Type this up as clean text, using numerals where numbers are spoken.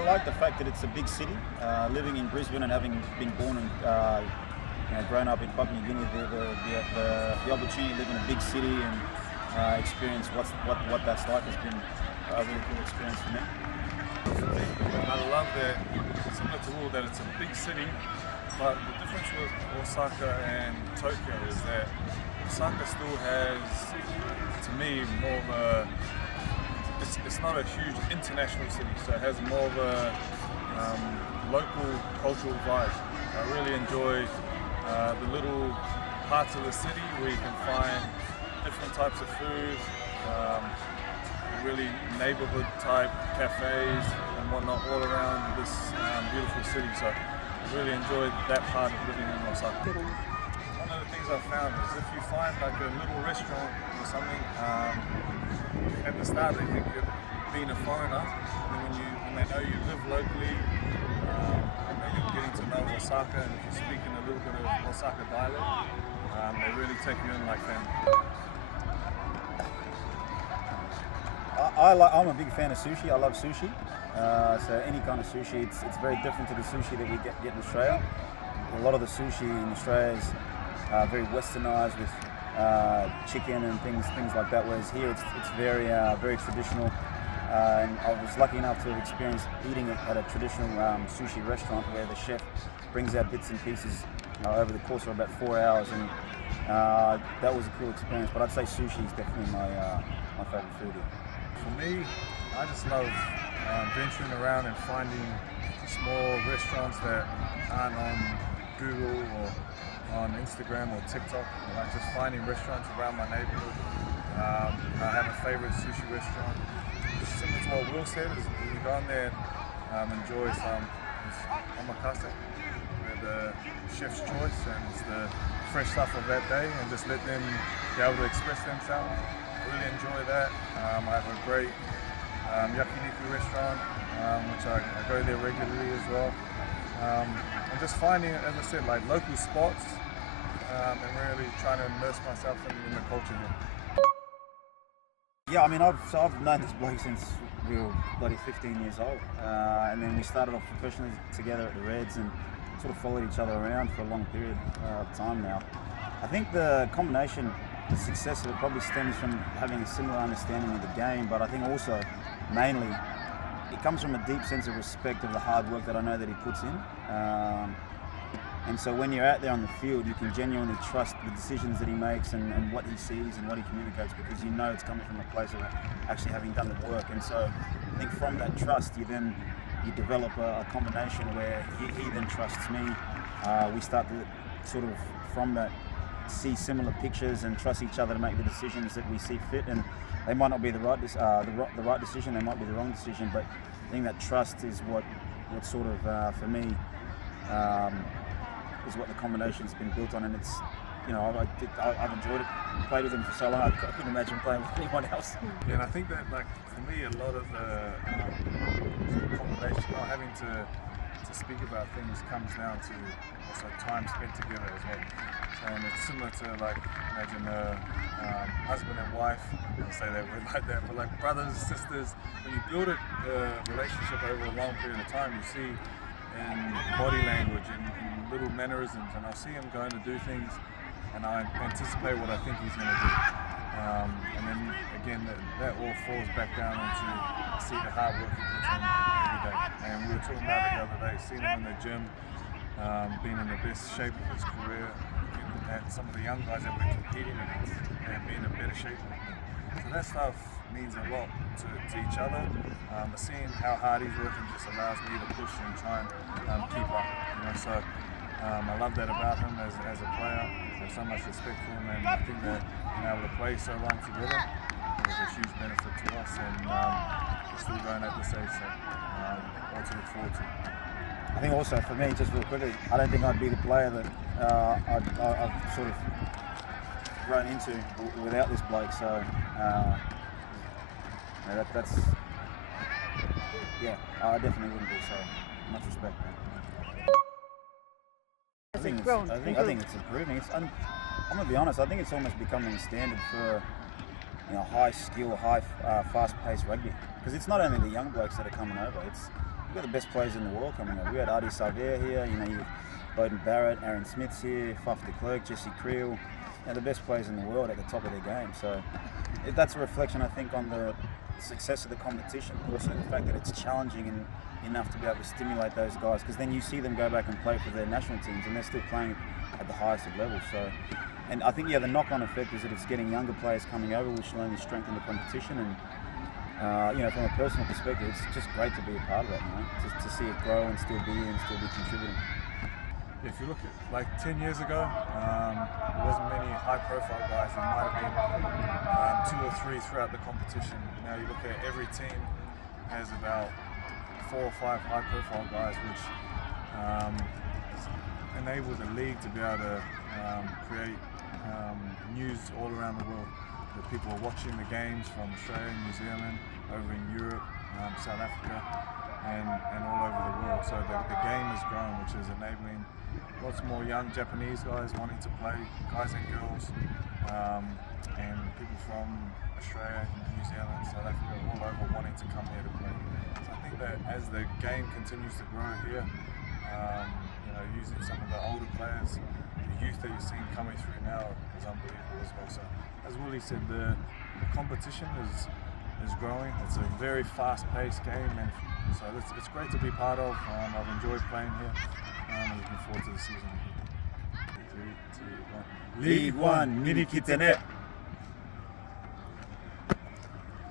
I like the fact that it's a big city. Living in Brisbane and having been born and grown up in Papua New Guinea, the opportunity to live in a big city and experience what that's like has been a really cool experience for me. I love that, similar to Will, that it's a big city, but the difference with Osaka and Tokyo is that Osaka still has, to me, more of a, it's not a huge international city, so it has more of a local cultural vibe. I really enjoy the little parts of the city where you can find different types of food, really neighborhood type cafes and whatnot all around this beautiful city. So I really enjoyed that part of living in Osaka. One of the things I've found is if you find like a little restaurant or something, at the start they think you're being a foreigner, and when they know you live locally, and then you're getting to know Osaka, and if you're speaking a little bit of Osaka dialect, they really take you in like family. I'm a big fan of sushi. I love sushi. So any kind of sushi, it's very different to the sushi that we get in Australia. A lot of the sushi in Australia is very westernized with chicken and things like that. Whereas here it's very traditional. And I was lucky enough to experience eating it at a traditional sushi restaurant where the chef brings out bits and pieces over the course of about 4 hours, and that was a cool experience. But I'd say sushi is definitely my favorite food here. For me, I just love venturing around and finding small restaurants that aren't on Google or on Instagram or TikTok. I like just finding restaurants around my neighborhood. I have a favorite sushi restaurant. Just similar to what Will said, is you go in there and enjoy some omakase, where the chef's choice and it's the fresh stuff of that day, and just let them be able to express themselves. I really enjoy that. I have a great yakiniku restaurant, which I go there regularly as well. And just finding, as I said, like local spots, and really trying to immerse myself in the culture here. Yeah, I mean, I've known this bloke since we were bloody 15 years old, and then we started off professionally together at the Reds and sort of followed each other around for a long period of time now. I think the combination, the success of it probably stems from having a similar understanding of the game, but I think also, mainly, it comes from a deep sense of respect of the hard work that I know that he puts in. And so when you're out there on the field, you can genuinely trust the decisions that he makes and what he sees and what he communicates, because you know it's coming from a place of actually having done the work. And so I think from that trust, you develop a combination where he then trusts me. We start to sort of, from that, see similar pictures and trust each other to make the decisions that we see fit. And they might not be the right decision, they might be the wrong decision, but I think that trust is what sort of, for me, is what the combination's been built on. And it's, you know, I've enjoyed it. Played with him for so long, I couldn't imagine playing with anyone else. Yeah, and I think that, like, for me, a lot of the combination, not having to speak about things, comes down to also time spent together as well. And it's similar to, like, imagine a husband and wife, I don't say that word like that, but like brothers, sisters. When you build a relationship over a long period of time, you see in body language and in little mannerisms, and I'll see him going to do things and I anticipate what I think he's going to do. And then again, that all falls back down onto see the hard work he puts in every day. And we were talking about it the other day, seeing him in the gym, being in the best shape of his career, and some of the young guys that we're competing against and being in better shape. So that stuff means a lot to each other. Seeing how hard he's working just allows me to push and try and keep up. You know, so I love that about him as a player. I have so much respect for him, and I think that being able to play so long together was a huge benefit to us, and we're still going at this age, so all to look forward to. I think also for me, just real quickly, I don't think I'd be the player that I've sort of grown into without this bloke. So that's I definitely wouldn't be. So much respect, man. I think it's improving. I'm gonna be honest. I think it's almost becoming a standard for high skill, fast-paced rugby. Because it's not only the young blokes that are coming over. It's we've got the best players in the world coming up. We had Artie Xavier here, you know, you've Bowden Barrett, Aaron Smith's here, Faf de Klerk, Jesse Creel, the best players in the world at the top of their game. So that's a reflection, I think, on the success of the competition. Also the fact that it's challenging and enough to be able to stimulate those guys, because then you see them go back and play for their national teams and they're still playing at the highest of levels. So, and I think the knock-on effect is that it's getting younger players coming over, which will only strengthen the competition. And you know, from a personal perspective, it's just great to be a part of that, you know, to see it grow and still be here and still be contributing. If you look at like 10 years ago, there wasn't many high-profile guys. There might have been 2 or 3 throughout the competition. Now you look at every team has about 4 or 5 high-profile guys, which enable the league to be able to create news all around the world. The people are watching the games from Australia, New Zealand, over in Europe, South Africa, and all over the world. So the game has grown, which is enabling lots more young Japanese guys wanting to play, guys and girls, and people from Australia, New Zealand, South Africa, all over wanting to come here to play. So I think that as the game continues to grow here, you know, using some of the older players, the youth that you're seeing coming through now is unbelievable as well. So as Willie said, the competition is growing. It's a very fast-paced game, and so it's great to be part of. I've enjoyed playing here. I'm looking forward to the season. リーグワン見に来てね。